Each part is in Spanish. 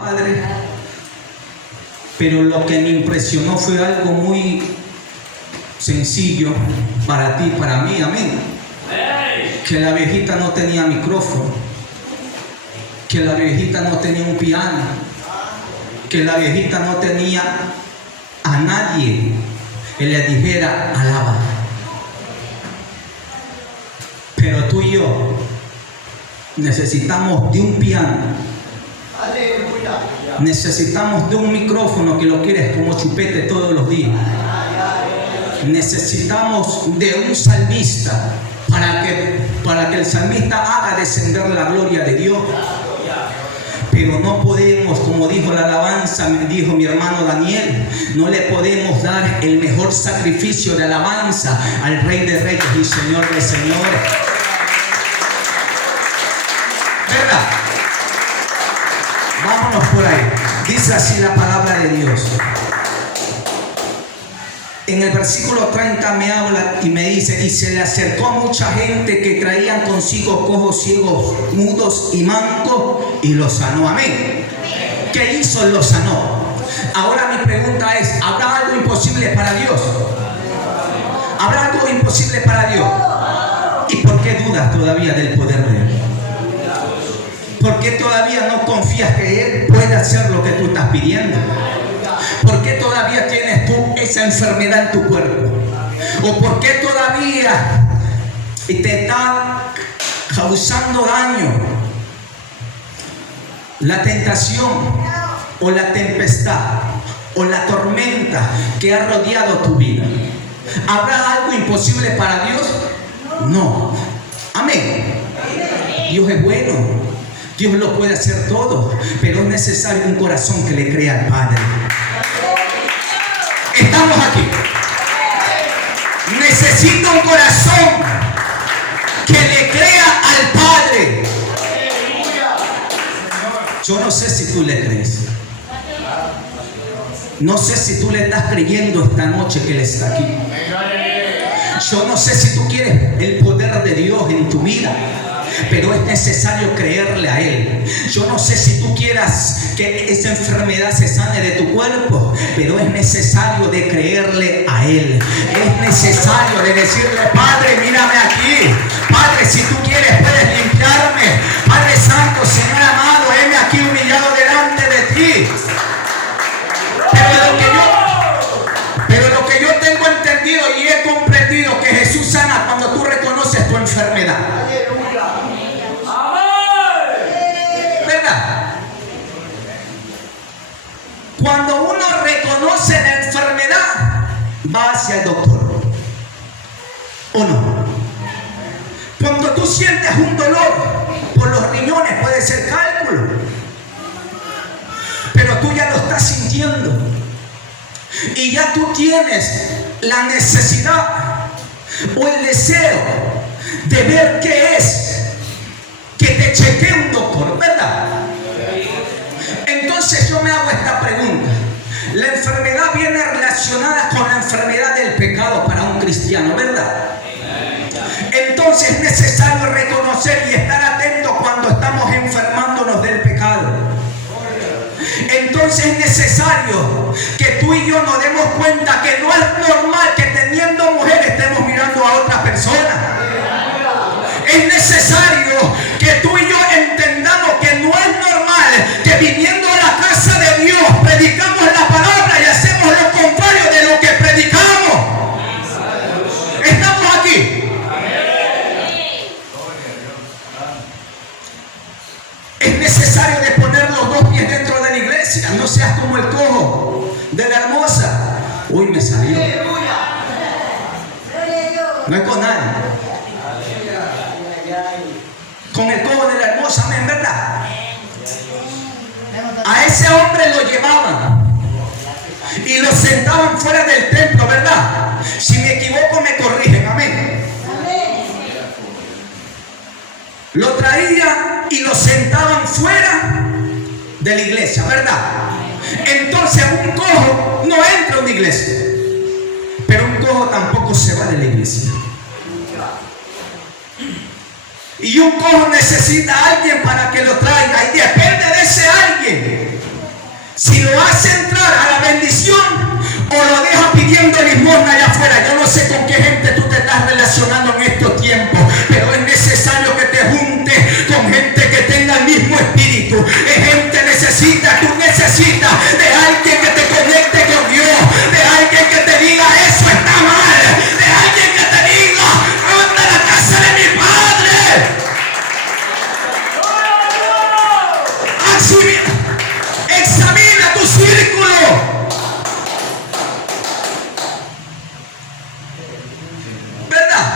Padre, pero lo que me impresionó fue algo muy sencillo para ti, para mí, amén. Que la viejita no tenía micrófono, que la viejita no tenía un piano, que la viejita no tenía a nadie que le dijera alaba. Pero tú y yo necesitamos de un piano. Necesitamos de un micrófono que lo quieres como chupete todos los días. Necesitamos de un salmista para que el salmista haga descender la gloria de Dios. Pero no podemos, como dijo la alabanza, me dijo mi hermano Daniel, no le podemos dar el mejor sacrificio de alabanza al Rey de Reyes y Señor de Señores. ¿Verdad? Vámonos por ahí. Dice así la palabra de Dios. En el versículo 30 me habla y me dice: y se le acercó mucha gente que traían consigo cojos, ciegos, mudos y mancos, y los sanó. Amén. ¿Qué hizo? Los sanó. Ahora mi pregunta es: ¿habrá algo imposible para Dios? ¿Habrá algo imposible para Dios? ¿Y por qué dudas todavía del poder de Él? ¿Por qué todavía no confías que Él puede hacer lo que tú estás pidiendo? ¿Por qué todavía tienes tú esa enfermedad en tu cuerpo? ¿O por qué todavía te está causando daño la tentación o la tempestad o la tormenta que ha rodeado tu vida? ¿Habrá algo imposible para Dios? No. Amén. Dios es bueno. Dios lo puede hacer todo, pero es necesario un corazón que le crea al Padre. Estamos aquí. Necesito un corazón que le crea al Padre. Yo no sé si tú le crees. No sé si tú le estás creyendo esta noche que Él está aquí. Yo no sé si tú quieres el poder de Dios en tu vida, pero es necesario creerle a Él. Yo no sé si tú quieras que esa enfermedad se sane de tu cuerpo, pero es necesario de creerle a Él. Es necesario de decirle: Padre, mírame aquí. Padre, si tú quieres puedes limpiarme. Padre Santo, Señor amado, heme aquí humillado delante de ti. Pero lo que yo tengo entendido y he comprendido, que Jesús sana cuando tú reconoces tu enfermedad. ¿Verdad? Cuando uno reconoce la enfermedad, va hacia el doctor. ¿O no? Cuando tú sientes un dolor por los riñones, puede ser cálculo, pero tú ya lo estás sintiendo y ya tú tienes la necesidad o el deseo de ver qué es, que te chequee un doctor, ¿verdad? Entonces yo me hago esta pregunta: la enfermedad viene relacionada con la enfermedad del pecado para un cristiano, ¿verdad? Entonces es necesario reconocer y estar atento cuando estamos enfermándonos del pecado. Entonces es necesario que tú y yo nos demos cuenta que no es normal que teniendo mujer estemos mirando a otra persona. Es necesario que tú y yo entendamos que no es normal que viniendo a la casa de Dios predicamos la palabra y hacemos lo contrario de lo que predicamos. ¿Estamos aquí? Es necesario de poner los dos pies dentro de la iglesia. No seas como el cojo de la hermosa. Uy, me salió. No es con nadie. Con el cojo de la hermosa, amén, ¿verdad? A ese hombre lo llevaban y lo sentaban fuera del templo, ¿verdad? Si me equivoco me corrigen, amén. Lo traían y lo sentaban fuera de la iglesia, ¿verdad? Entonces un cojo no entra a una iglesia, pero un cojo tampoco se va de la iglesia. Y un cojo necesita a alguien para que lo traiga, y depende de ese alguien Si lo hace entrar a la bendición o lo deja pidiendo limosna allá afuera. Yo no sé con qué gente tú te estás relacionando en estos tiempos, pero es necesario que te juntes con gente que tenga el mismo espíritu. Tú necesitas de alguien que te conecte con Dios, de alguien que te diga eso está mal, de alguien que te diga anda a la casa de mi padre. Examina tu círculo. ¿Verdad?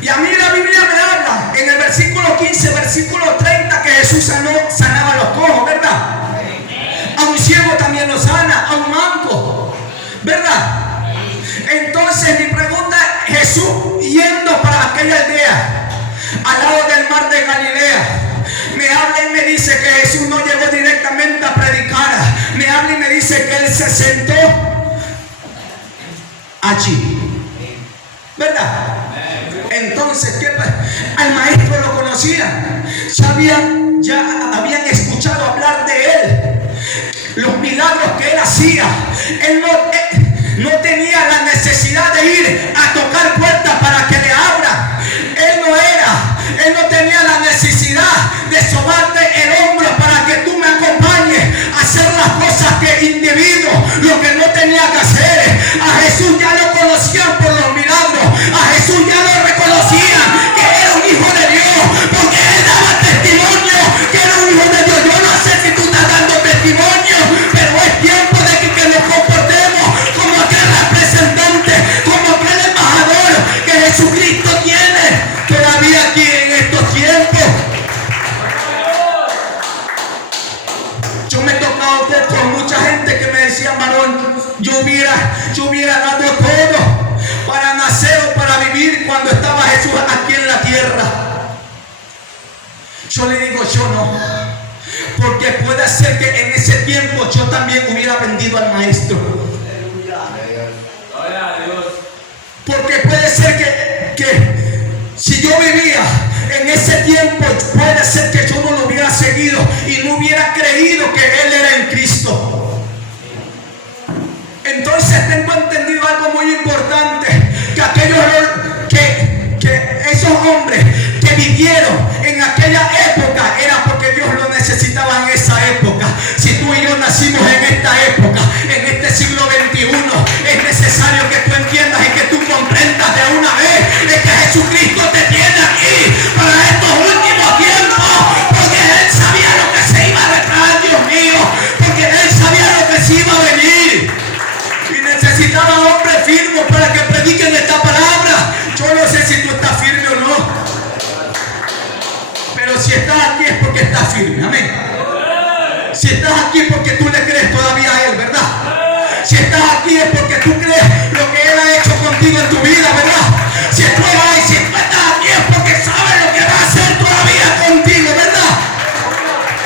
Y a mí la Biblia me habla en el versículo 15, versículo 30, que Jesús sanaba a los cojos, ¿verdad? A un ciego también lo sana, a un manco, ¿verdad? Entonces mi pregunta, Jesús yendo para aquella aldea, al lado del mar de Galilea, me habla y me dice que Jesús no llegó directamente a predicar. Me habla y me dice que Él se sentó allí, ¿verdad? Entonces, ¿qué pasa? Al maestro lo conocían, ya habían escuchado hablar de Él, los milagros que Él hacía. Él no tenía la necesidad de ir a tocar puertas para que le abran. Él no tenía la necesidad de sobarte el hombro para que tú me acompañes a hacer las cosas que individuo, lo que no tenía que hacer. A Jesús ya lo conocían por los milagros, a Jesús ya lo reconocían que era un hijo de Dios, porque Él daba testimonio que era un hijo de Dios. Yo no sé si tú estás dando testimonio, pero es tiempo de que nos comportemos como aquel representante, como aquel embajador que Jesucristo tiene todavía aquí en estos tiempos. Yo me he tocado con mucha gente que me decía, varón, yo hubiera dado todo para nacer o para vivir cuando estaba Jesús aquí en la tierra. Yo le digo, yo no, porque puede ser que en ese tiempo yo también hubiera vendido al maestro. Porque puede ser que si yo vivía en ese tiempo, puede ser que yo no lo hubiera seguido y no hubiera creído que Él era en Cristo. Entonces tengo entendido algo muy importante, que esos hombres que vivieron en aquella época era porque Dios lo necesitaba en esa época. Si tú y yo nacimos en esta época, en este siglo XXI, es necesario que tú entiendas y que tú comprendas de una vez de que Jesucristo te tiene aquí para estos últimos tiempos, porque Él sabía lo que se iba a retraer, Dios mío, porque Él sabía lo que se iba a venir y necesitaba hombres firmes para que prediquen esta palabra. Yo no sé si tú estás firme o no, pero si estás aquí es porque estás firme, amén. Si estás aquí es porque tú le crees todavía a Él, ¿verdad? Si estás aquí es porque tú crees lo que Él ha hecho contigo en tu vida, ¿verdad? Si tú estás aquí es porque sabes lo que va a hacer todavía contigo, ¿verdad?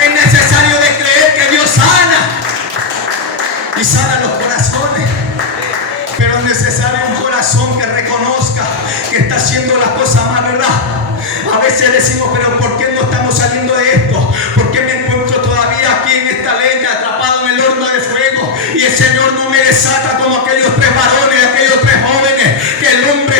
Es necesario de creer que Dios sana y sana los corazones, pero es necesario un corazón que reconozca que está haciendo las cosas mal, ¿verdad? A veces decimos, pero ¿por qué no estamos saliendo de esto? ¿Por qué me encuentro todavía aquí en esta leña, atrapado en el horno de fuego? Y el Señor no me desata como aquellos tres varones, aquellos tres jóvenes, que el hombre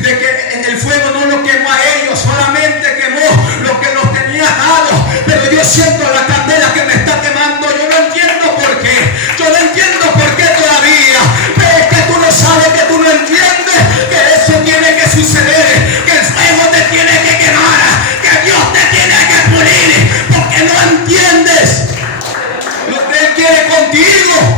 de que en el fuego no lo quemó a ellos, solamente quemó lo que los tenía atados. Pero yo siento la candela que me está quemando. Yo no entiendo por qué. Yo no entiendo por qué todavía. Pero es que tú no sabes, que tú no entiendes que eso tiene que suceder, que el fuego te tiene que quemar, que Dios te tiene que pulir, porque no entiendes lo que Él quiere contigo.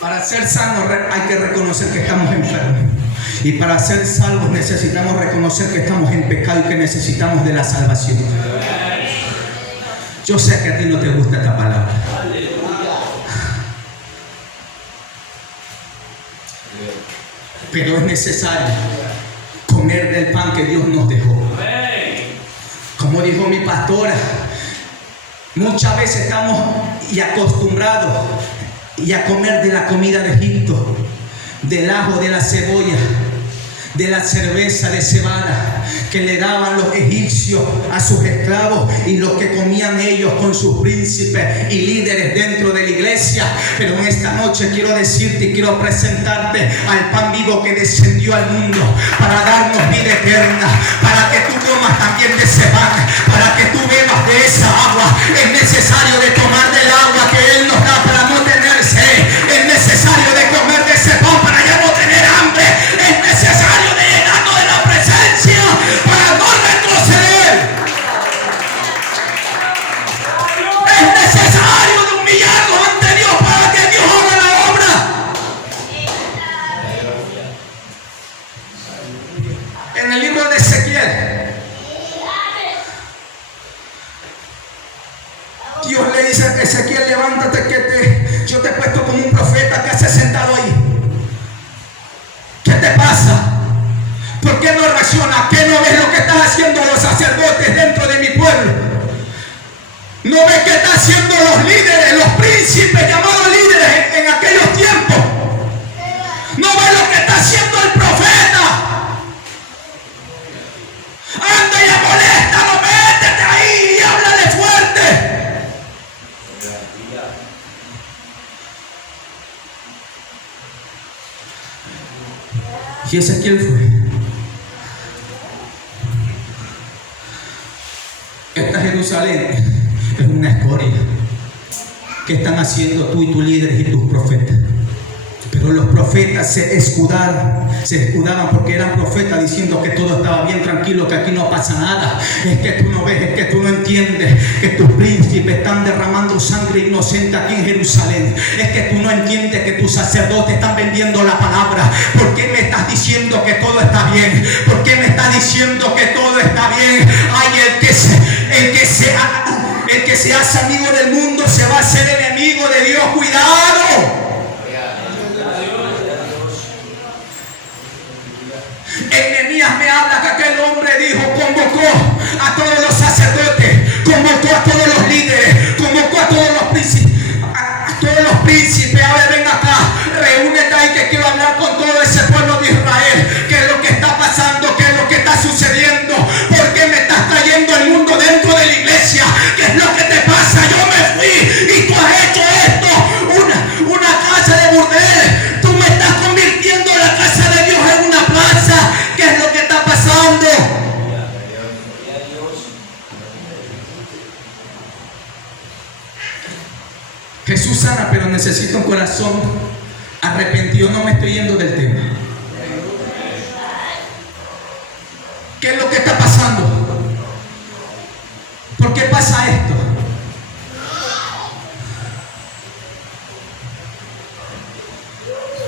Para ser sanos hay que reconocer que estamos enfermos. Y para ser salvos necesitamos reconocer que estamos en pecado y que necesitamos de la salvación. Yo sé que a ti no te gusta esta palabra. Pero es necesario comer del pan que Dios nos dejó. Como dijo mi pastora, muchas veces estamos acostumbrados a comer de la comida de Egipto. del ajo, de la cebolla, de la cerveza de cebada que le daban los egipcios a sus esclavos y los que comían ellos con sus príncipes y líderes dentro de la iglesia. Pero en esta noche quiero decirte y quiero presentarte al pan vivo que descendió al mundo para darnos vida eterna, para que tú comas también de ese pan, para que tú bebas de esa agua. Es necesario de tomar del agua que Él nos da para no tener sed. Es necesario de comer de ese pan para ya no tener hambre. Es necesario de llenarnos de la presencia para no retroceder. Es necesario de humillarnos ante Dios para que Dios haga la obra. En el libro de Ezequiel, Dios le dice a Ezequiel: levántate que yo te he puesto como un profeta. Que haces sentado ahí? ¿Qué te pasa? ¿Por qué no reaccionas? ¿Qué no ves lo que están haciendo los sacerdotes dentro de mi pueblo? ¿No ves qué están haciendo los líderes, los príncipes llamados líderes en aquellos tiempos? ¿No ves lo que está haciendo el profeta? Anda y amoléstalo, métete ahí y háblale fuerte. Y Ezequiel fue. Esta Jerusalén es una escoria. ¿Qué están haciendo tú y tus líderes y tus profetas? Pero los profetas se escudaban porque eran profetas diciendo que todo estaba bien, tranquilo, que aquí no pasa nada. Es que tú no ves, es que tú no entiendes que tus príncipes están derramando sangre inocente aquí en Jerusalén. Es que tú no entiendes que tus sacerdotes están vendiendo la palabra. ¿Por qué me estás diciendo que todo está bien? ¿Por qué me estás diciendo que todo está bien? Ay, el que se hace amigo del mundo se va a hacer enemigo de Dios. Cuidado. En Nehemías me habla que aquel hombre dijo, convocó a todos los sacerdotes, convocó a todos los líderes, convocó a todos los príncipes, a ver, ven acá, reúnete ahí que quiero hablar con todo ese pueblo de Israel. ¿Qué es lo que está pasando? ¿Qué es lo que está sucediendo? ¿Por qué me estás trayendo el mundo dentro de la iglesia? ¿Qué es lo que te pasa? Yo me fui y tú has hecho esto, una casa de burdel. Tú me estás convirtiendo la casa de Dios en una plaza. ¿Qué es lo que está pasando? Jesús sana, pero necesita un corazón arrepentido. No me estoy yendo del tema. ¿Qué es lo que está pasando? ¿Por qué pasa esto?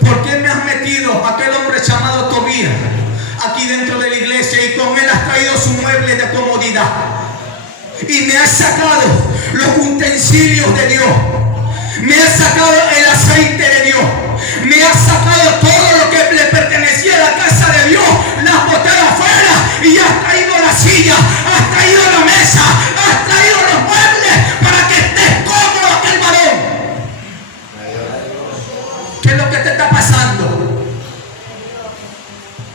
¿Por qué me has metido aquel hombre llamado Tobías aquí dentro de la iglesia y con él has traído su mueble de comodidad? Y me has sacado los utensilios de Dios. Me has sacado el aceite de Dios. Me has sacado todo lo que le pertenecía a la casa de Dios. Las boté afuera y has traído la silla, has traído la mesa, has traído los muebles para que estés cómodo aquel varón. ¿Qué es lo que te está pasando?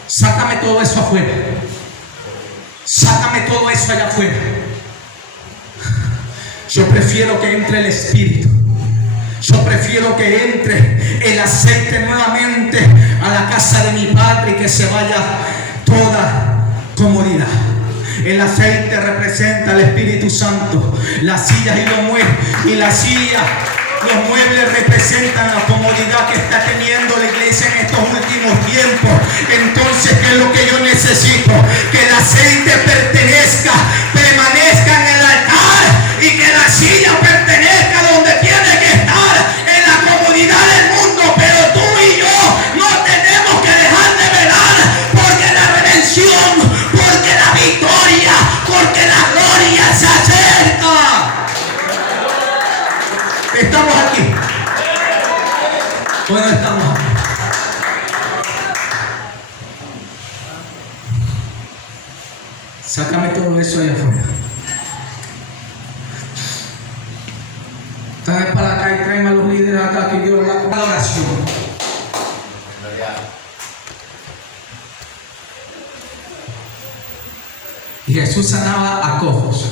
Sácame todo eso afuera. Sácame todo eso allá afuera. Yo prefiero que entre el Espíritu. Yo prefiero que entre el aceite nuevamente a la casa de mi Padre y que se vaya toda comodidad. El aceite representa al Espíritu Santo. Las sillas y los muebles los muebles representan la comodidad que está teniendo la iglesia en estos últimos tiempos. Entonces, ¿qué es lo que yo necesito? Que el aceite permanezca en el altar y que la silla pertenezca donde tiene que estar, en la comodidad del mundo. Pero tú y yo no tenemos que dejar de velar, porque la redención, porque la victoria, porque la gloria se acerca. ¿Estamos aquí? Bueno, estamos aquí. Sácame todo eso allá afuera. Trae para acá y tráeme a los líderes acá que yo la oración. Jesús sanaba a cojos,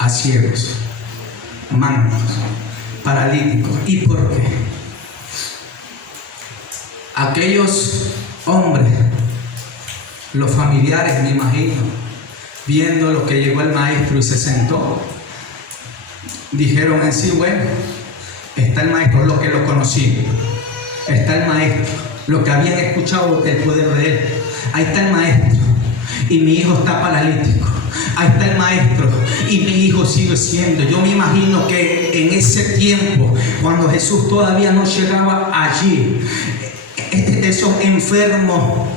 a ciegos, mancos, paralíticos. ¿Y por qué? Aquellos hombres, los familiares, me imagino, viendo lo que llegó el maestro y se sentó, dijeron en sí: bueno, está el maestro, los que lo conocían, está el maestro, lo que habían escuchado el poder de él, ahí está el maestro, y mi hijo está paralítico, ahí está el maestro, y mi hijo sigue siendo. Yo me imagino que en ese tiempo, cuando Jesús todavía no llegaba allí, esos enfermos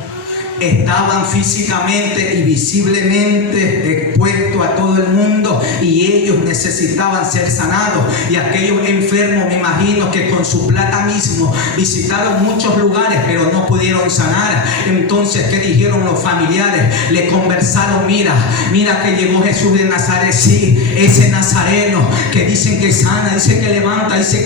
estaban físicamente y visiblemente expuestos a todo el mundo, y ellos necesitaban ser sanados. Y aquellos enfermos, me imagino que con su plata mismo visitaron muchos lugares, pero no pudieron sanar. Entonces, ¿qué dijeron los familiares? Le conversaron: mira que llegó Jesús de Nazaret. Sí, ese nazareno que dicen que sana, dice que levanta, dice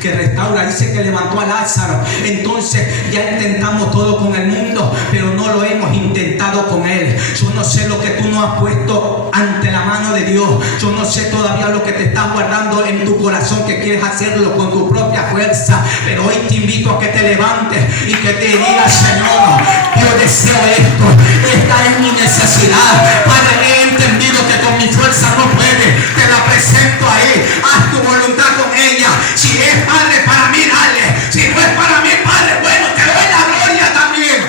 que restaura, dice que levantó a Lázaro. Entonces ya intentamos todo con el mundo, pero no lo hemos intentado con él. Yo no sé lo que tú no has puesto ante la mano de Dios. Yo no sé todavía lo que te estás guardando en tu corazón, que quieres hacerlo con tu propia fuerza. Pero hoy te invito a que te levantes y que te digas: Señor, yo deseo esto, esta es mi necesidad. Padre, he entendido que con mi fuerza no puede. Te la presento ahí, haz tu voluntad con ella. Si es, Padre, para mí, dale. Si no es para mí, Padre, bueno, te doy la gloria también.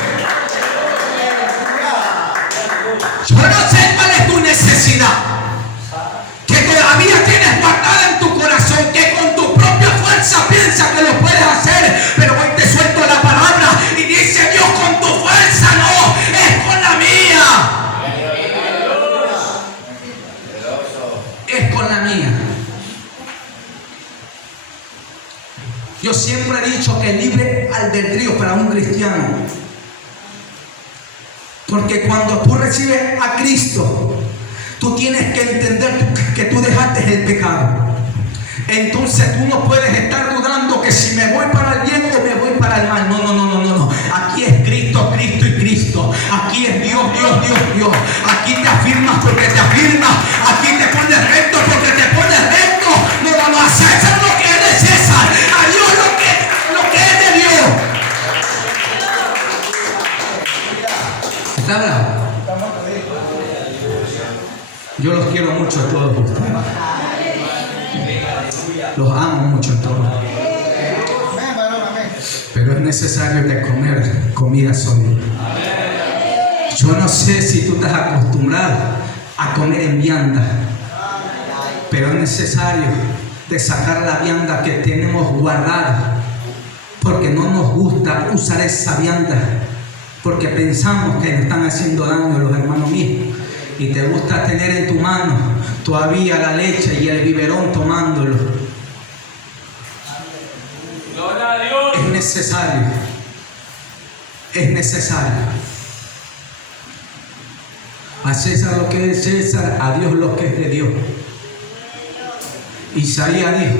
Yo no sé cuál es tu necesidad, que todavía tienes guardada en tu corazón, que con tu propia fuerza piensas que lo puedes hacer, pero hoy te suelto la palabra y dice Dios: con tu fuerza no, es con la mía. Es con la mía. Yo siempre he dicho que el libre albedrío para un cristiano, porque cuando tú recibes a Cristo, tú tienes que entender que tú dejaste el pecado. Entonces tú no puedes estar dudando que si me voy para el bien o me voy para el mal. No. Aquí es Cristo, Cristo y Cristo. Aquí es Dios. Aquí te afirmas porque te afirmas. Aquí te pones recto porque te pones recto. No, a César lo que es de César, a Dios lo que es de Dios. ¿Está bravo? Yo los quiero mucho a todos ustedes. Los amo mucho a todos. Pero es necesario de comer comida sólida. Yo no sé si tú estás acostumbrado a comer en vianda, pero es necesario de sacar la vianda que tenemos guardada, porque no nos gusta usar esa vianda, porque pensamos que nos están haciendo daño los hermanos míos, y te gusta tener en tu mano todavía la leche y el biberón tomándolo. Es necesario. A César lo que es César, a Dios lo que es de Dios. Isaías dijo: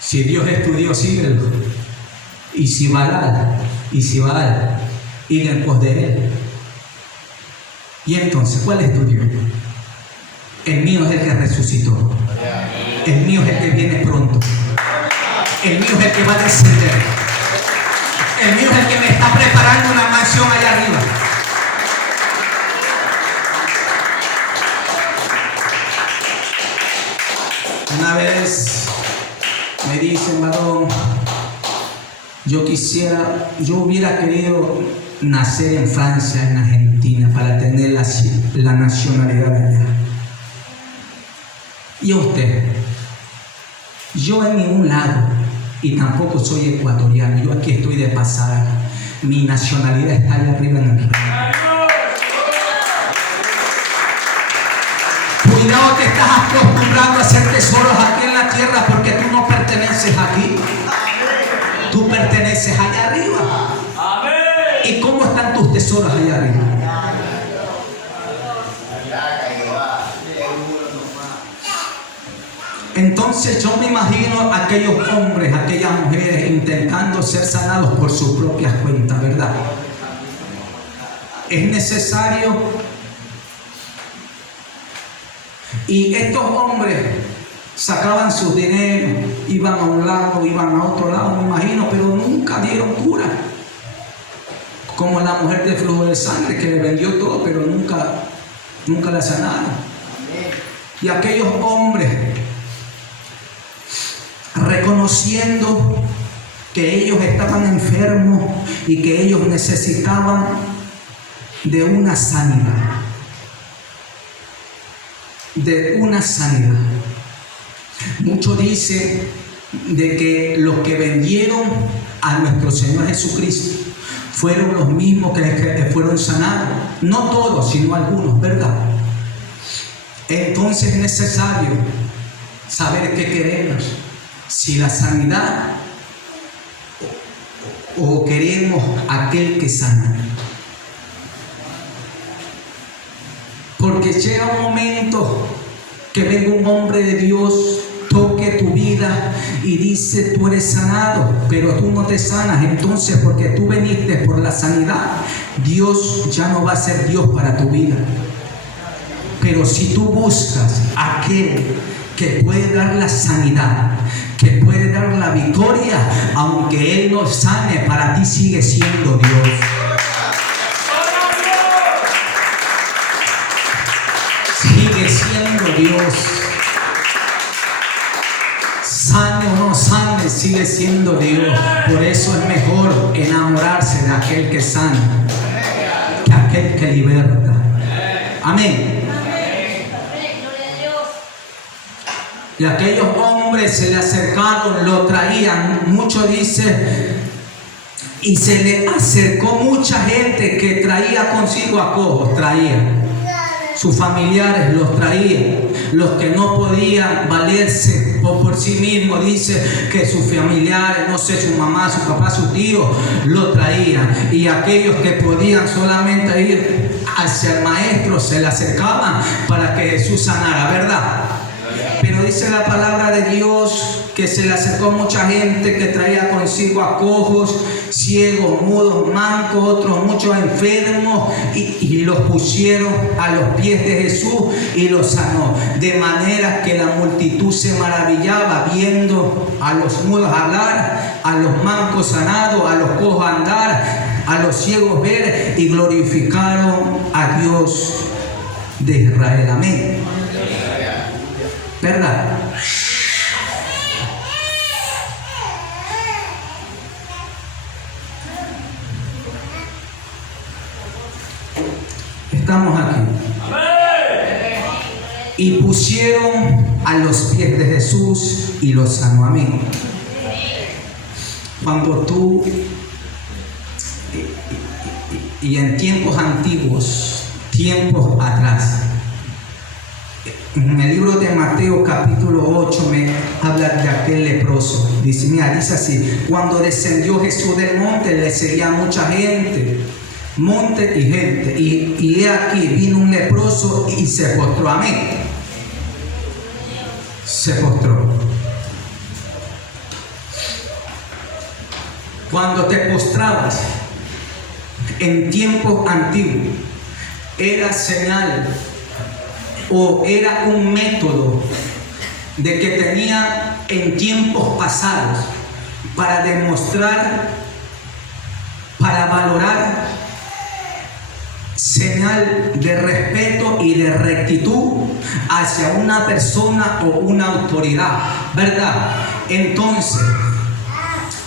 si Dios es tu Dios, síguelo. Y si Baal, ir en pos de él. Y entonces, ¿cuál es tu Dios? El mío es el que resucitó. El mío es el que viene pronto. El mío es el que va a descender. El mío es el que me está preparando una mansión allá arriba. Una vez me dicen: varón, yo hubiera querido nacer en Francia, en Argentina, para tener la nacionalidad de allá. ¿Y usted? Yo en ningún lado, y tampoco soy ecuatoriano. Yo aquí estoy de pasada. Mi nacionalidad está allá arriba en el reino. Cuidado, te estás acostumbrando a hacer tesoros aquí en la tierra, porque tú no perteneces aquí. Tú perteneces allá arriba. ¿Y cómo están tus tesoros allá arriba? Entonces yo me imagino a aquellos hombres, a aquellas mujeres intentando ser sanados por sus propias cuentas, ¿verdad? es necesario. Y estos hombres sacaban sus dinero, iban a un lado, iban a otro lado, me imagino, pero nunca dieron cura. Como la mujer de flujo de sangre que le vendió todo, pero nunca la sanaron. Y aquellos hombres, reconociendo que ellos estaban enfermos y que ellos necesitaban de una sanidad. De una sanidad. Muchos dicen de que los que vendieron a nuestro Señor Jesucristo fueron los mismos que fueron sanados. No todos, sino algunos, ¿verdad? Entonces es necesario saber qué queremos. Si la sanidad o queremos aquel que sana. Porque llega un momento que venga un hombre de Dios, toque tu vida y dice: tú eres sanado, pero tú no te sanas. Entonces, porque tú veniste por la sanidad, Dios ya no va a ser Dios para tu vida. Pero si tú buscas aquel que puede dar la sanidad, que puede dar la victoria, aunque Él no sane, para ti sigue siendo Dios. Sigue siendo Dios. Sane o no sane, sigue siendo Dios. Por eso es mejor enamorarse de aquel que sana que aquel que liberta. Amén. Y aquellos hombres se le acercaron, lo traían. Muchos dicen, y se le acercó mucha gente que traía consigo a cojos, traían. Sus familiares los traían. Los que no podían valerse por sí mismos, dice que sus familiares, no sé, su mamá, su papá, su tío, lo traían. Y aquellos que podían solamente ir hacia el maestro se le acercaban para que Jesús sanara, ¿verdad? Pero dice la palabra de Dios que se le acercó mucha gente que traía consigo a cojos, ciegos, mudos, mancos, otros muchos enfermos, y los pusieron a los pies de Jesús y los sanó. De manera que la multitud se maravillaba viendo a los mudos hablar, a los mancos sanados, a los cojos andar, a los ciegos ver, y glorificaron a Dios de Israel. Amén. ¿Verdad? Estamos aquí. Y pusieron a los pies de Jesús y los sanó. Amén. Cuando tú, y en tiempos antiguos, tiempos atrás, en el libro de Mateo capítulo 8 me habla de aquel leproso. Dice así: cuando descendió Jesús del monte, le seguía mucha gente, monte y gente, y he aquí vino un leproso y se postró. Amén. Se postró. Cuando te postrabas en tiempos antiguos, era señal o era un método de que tenían en tiempos pasados para demostrar, para valorar, señal de respeto y de rectitud hacia una persona o una autoridad, ¿verdad? Entonces,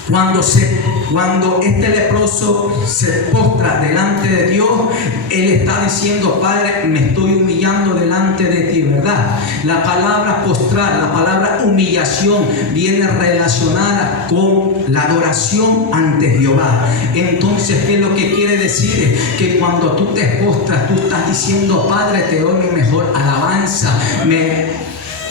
cuando este leproso se postra delante de Dios, él está diciendo: Padre, me estoy humillando delante de ti, ¿verdad? La palabra postrar, la palabra humillación viene relacionada con la adoración ante Jehová. Entonces, ¿qué es lo que quiere decir? Que cuando tú te postras, tú estás diciendo: Padre, te doy mi mejor alabanza,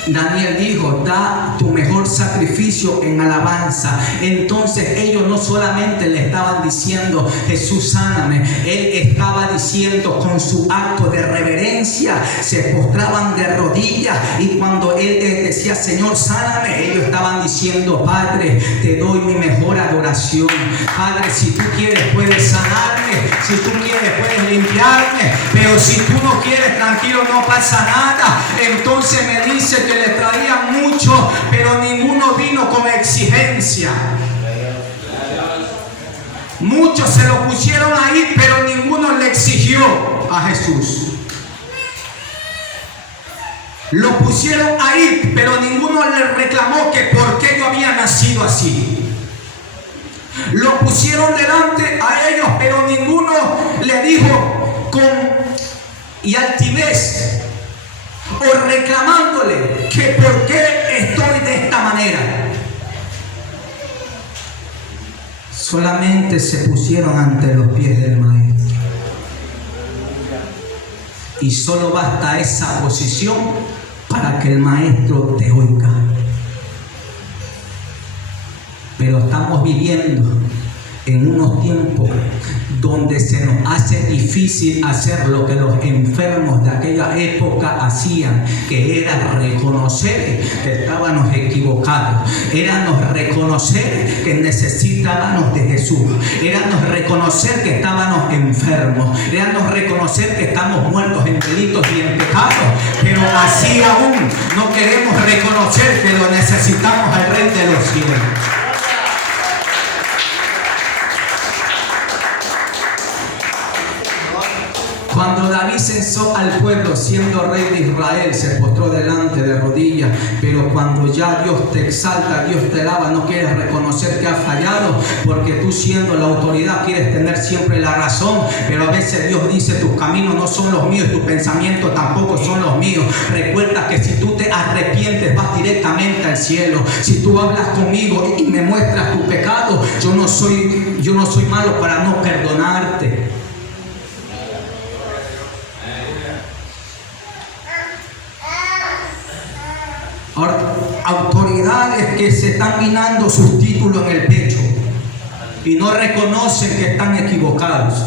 Daniel dijo: da tu mejor sacrificio en alabanza. Entonces ellos no solamente le estaban diciendo: Jesús, sáname. Él estaba diciendo, con su acto de reverencia, se postraban de rodillas, y cuando él les decía: Señor, sáname, ellos estaban diciendo: Padre, te doy mi mejor adoración. Padre, si tú quieres puedes sanarme, si tú quieres puedes limpiarme, pero si tú no quieres, tranquilo, no pasa nada. Entonces me dice que le traían mucho, pero ninguno vino con exigencia. Muchos se lo pusieron ahí, pero ninguno le exigió a Jesús. Lo pusieron ahí, pero ninguno le reclamó que por qué yo había nacido así. Lo pusieron delante a ellos, pero ninguno le dijo con altivez o reclamándole que por qué estoy de esta manera. Solamente se pusieron ante los pies del Maestro. Y solo basta esa posición para que el Maestro te oiga. Pero estamos viviendo en unos tiempos donde se nos hace difícil hacer lo que los enfermos de aquella época hacían, que era reconocer que estábamos equivocados, era reconocer que necesitábamos de Jesús, era reconocer que estábamos enfermos, era reconocer que estamos muertos en delitos y en pecados, pero así aún no queremos reconocer que lo necesitamos al Rey de los cielos. Cuando David censó al pueblo siendo rey de Israel, se postró delante de rodillas, pero cuando ya Dios te exalta, Dios te alaba, no quieres reconocer que has fallado, porque tú, siendo la autoridad, quieres tener siempre la razón, pero a veces Dios dice: tus caminos no son los míos, tus pensamientos tampoco son los míos. Recuerda que si tú te arrepientes, vas directamente al cielo. Si tú hablas conmigo y me muestras tu pecado, yo no soy malo para no perdonarte. Ahora, autoridades que se están minando sus títulos en el pecho y no reconocen que están equivocados.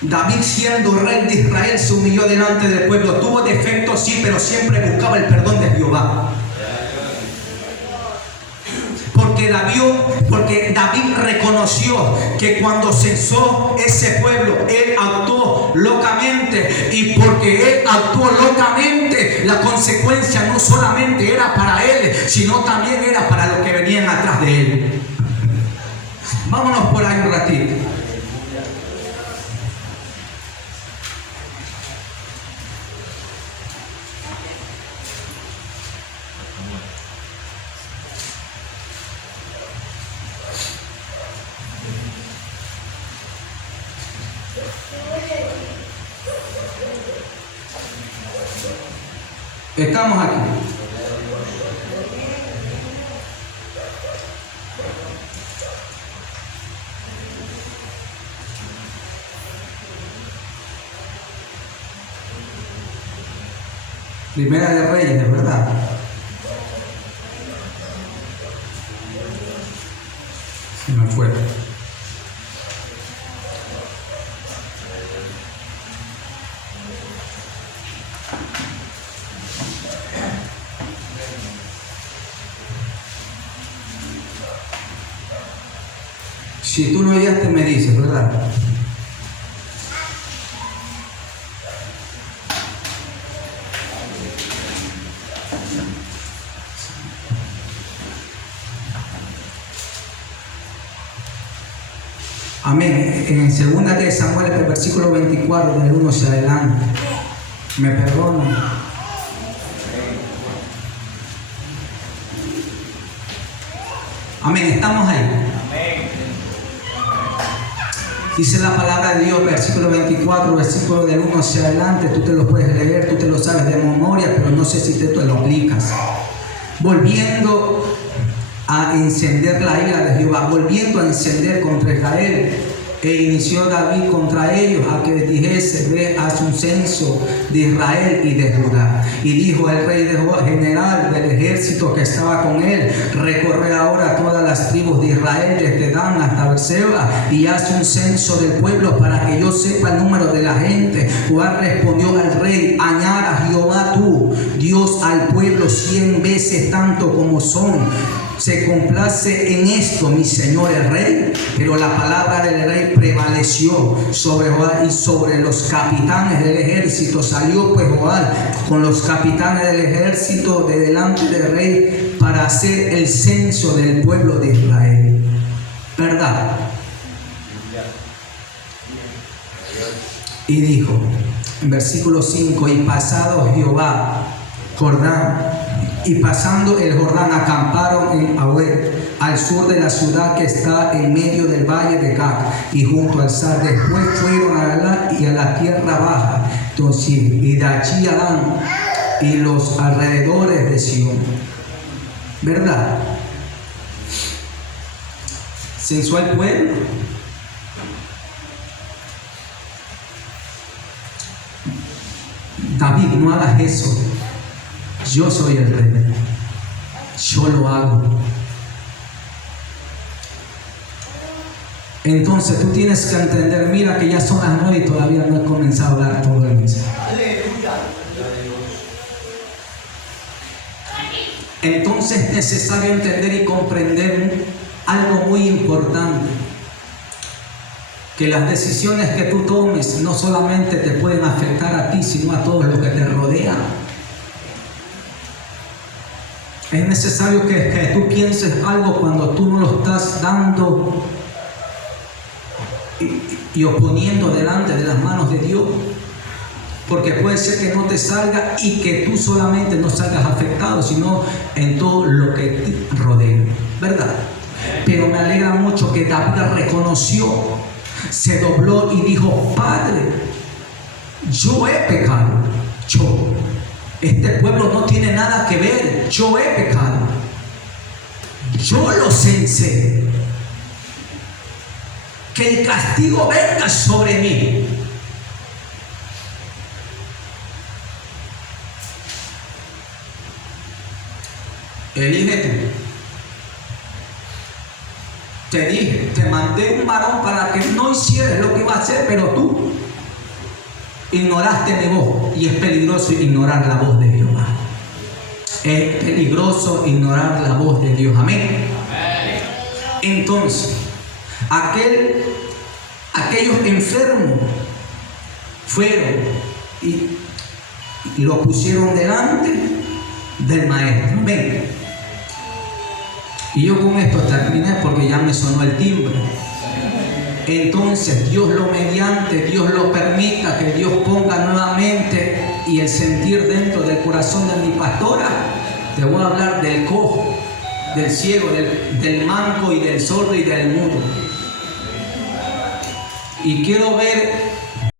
David, siendo rey de Israel, se humilló delante del pueblo. Tuvo defectos, sí, pero siempre buscaba el perdón de Jehová. Porque David reconoció que cuando censó ese pueblo, él actuó locamente, y porque él actuó locamente, la consecuencia no solamente era para él, sino también era para los que venían atrás de él. Vámonos por ahí un ratito. Estamos aquí. Primera de Reyes, ¿verdad? Se me fue. Si tú no llegaste, me dices, ¿verdad? Amén. En 2 de Samuel, el versículo 24, del 1 hacia adelante. Me perdonan. Amén. Estamos ahí. Dice la palabra de Dios, versículo 24, versículo del 1 hacia adelante. Tú te lo puedes leer, tú te lo sabes de memoria, pero no sé si te lo aplicas. Volviendo a encender la ira de Jehová, volviendo a encender contra Israel, E inició David contra ellos a que dijese: ve, haz un censo de Israel y de Judá. Y dijo el rey de Judá, general del ejército que estaba con él: recorre ahora todas las tribus de Israel desde Dan hasta Berseba y haz un censo del pueblo para que yo sepa el número de la gente. Joab respondió al rey: añada Jehová tú, Dios, al pueblo 100 veces tanto como son. Se complace en esto mi señor el rey. Pero la palabra del rey prevaleció sobre Joab y sobre los capitanes del ejército. Salió pues Joab con los capitanes del ejército de delante del rey para hacer el censo del pueblo de Israel. ¿Verdad? Y dijo en versículo 5: y pasado Jehová Jordán, y pasando el Jordán, acamparon en Aroer, al sur de la ciudad que está en medio del valle de Gad y junto al Sar. Después fueron a Galaad y a la tierra baja, y de allí a Dan y los alrededores de Sion. ¿Verdad? Sensual pueblo. David, no hagas eso. Yo soy el rey. Yo lo hago. Entonces tú tienes que entender, mira que ya son las 9 y todavía no he comenzado a hablar todo el mensaje. Entonces es necesario entender y comprender algo muy importante. Que las decisiones que tú tomes no solamente te pueden afectar a ti, sino a todos los que te rodean. Es necesario que tú pienses algo cuando tú no lo estás dando y oponiendo delante de las manos de Dios. Porque puede ser que no te salga y que tú solamente no salgas afectado, sino en todo lo que te rodea. ¿Verdad? Pero me alegra mucho que David reconoció, se dobló y dijo: Padre, yo he pecado. Este pueblo no tiene nada que ver. Yo he pecado. Yo lo censé. Que el castigo venga sobre mí. Elige tú. Te dije, te mandé un varón para que no hicieras lo que iba a hacer, pero tú ignoraste mi voz. Y es peligroso ignorar la voz de Jehová. Es peligroso ignorar la voz de Dios. Amén. Entonces, aquellos enfermos fueron y lo pusieron delante del maestro. Amén. Y yo con esto terminé porque ya me sonó el timbre. Entonces Dios lo mediante, Dios lo permita, que Dios ponga nuevamente y el sentir dentro del corazón de mi pastora. Te voy a hablar del cojo, del ciego, del manco y del sordo y del mudo. Y quiero ver